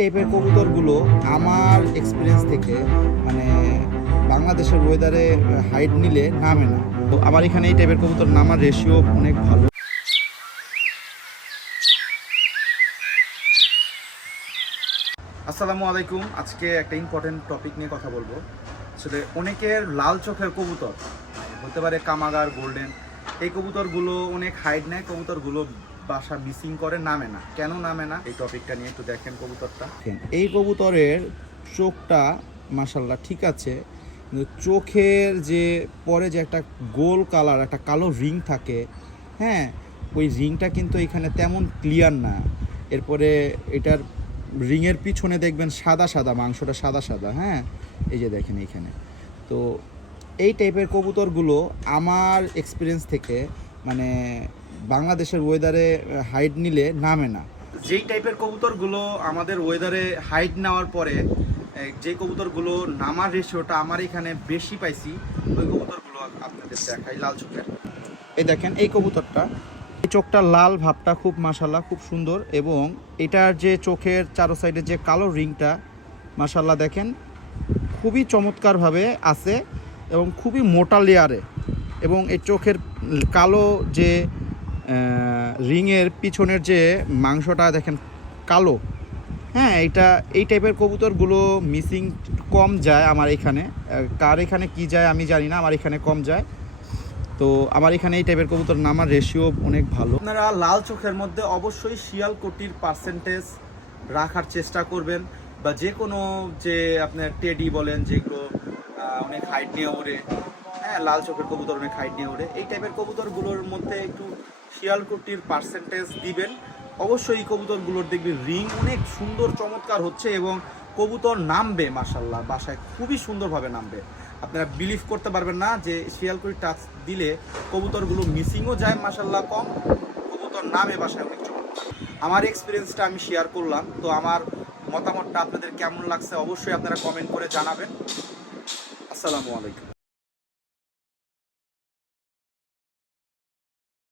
টাইপের কবুতরগুলো আমার এক্সপিরিয়েন্স থেকে মানে বাংলাদেশের ওয়েদারে হাইট নিলে নামে না। তো আমার এখানে এই টাইপের কবুতর নামার রেশিও অনেক ভালো। আসসালামু আলাইকুম। আজকে একটা ইম্পর্টেন্ট টপিক নিয়ে কথা বলবো। আসলে অনেকের লাল চোখের কবুতর বলতে পারে কামাগার, গোল্ডেন, এই কবুতরগুলো অনেক হাইট নেয়, কবুতরগুলো বাসা মিসিং করে, নামে না। কেন নামে না এই টপিকটা নিয়ে একটু দেখেন। কবুতরটা, এই কবুতরের চোখটা মাশাল্লাহ ঠিক আছে, কিন্তু চোখের যে পরে যে একটা গোল কালার, একটা কালো রিং থাকে, হ্যাঁ, ওই রিংটা কিন্তু এখানে তেমন ক্লিয়ার না। এরপরে এটার রিংয়ের পিছনে দেখবেন সাদা সাদা, মাংসটা সাদা সাদা, হ্যাঁ, এই যে দেখেন এইখানে। তো এই টাইপের কবুতরগুলো আমার এক্সপিরিয়েন্স থেকে মানে বাংলাদেশের ওয়েদারে হাইট নিলে নামে না। যেই টাইপের কবুতরগুলো আমাদের ওয়েদারে হাইট নেওয়ার পরে যে কবুতরগুলো নামার রেশিওটা আমার এখানে বেশি পাইছি, ওই কবুতরগুলো আপনাদের দেখাই। লাল চোখের এই দেখেন, এই কবুতরটা, এই চোখটা লাল ভাবটা খুব মাশাল্লাহ খুব সুন্দর, এবং এটার যে চোখের চারো সাইডে যে কালো রিংটা মাশাল্লাহ দেখেন খুবই চমৎকারভাবে আছে এবং খুবই মোটা লেয়ারে, এবং এই চোখের কালো যে রিংয়ের পিছনের যে মাংসটা দেখেন কালো, হ্যাঁ, এই টাইপের কবুতরগুলো মিসিং কম যায় আমার এখানে। কার এখানে কি যায় আমি জানি না, আমার এখানে কম যায়। তো আমার এখানে এই টাইপের কবুতর নামার রেশিও অনেক ভালো। আপনারা লাল চোখের মধ্যে অবশ্যই শিয়ালকুটির পার্সেন্টেজ রাখার চেষ্টা করবেন, বা যে কোনো যে আপনার টেডি বলেন, যেগুলো অনেক হাইট নিয়ে ওড়ে, হ্যাঁ, লাল চোখের কবুতর অনেক হাইট নিয়ে ওড়ে, এই টাইপের কবুতরগুলোর মধ্যে একটু শিয়ালকুটির পার্সেন্টেজ দিবেন। অবশ্যই এই কবুতরগুলোর দেখবেন রিং অনেক সুন্দর চমৎকার হচ্ছে, এবং কবুতর নামবে মাশাল্লাহ, বাসায় খুবই সুন্দরভাবে নামবে। আপনারা বিলিভ করতে পারবেন না যে শিয়ালকুটি টাচ দিলে কবুতরগুলো মিসিংও যায় মাশাল্লাহ কম, কবুতর নামে বাসায় অনেক চমৎকার। আমার এক্সপিরিয়েন্সটা আমি শেয়ার করলাম। তো আমার মতামতটা আপনাদের কেমন লাগছে অবশ্যই আপনারা কমেন্ট করে জানাবেন। আসসালামু আলাইকুম।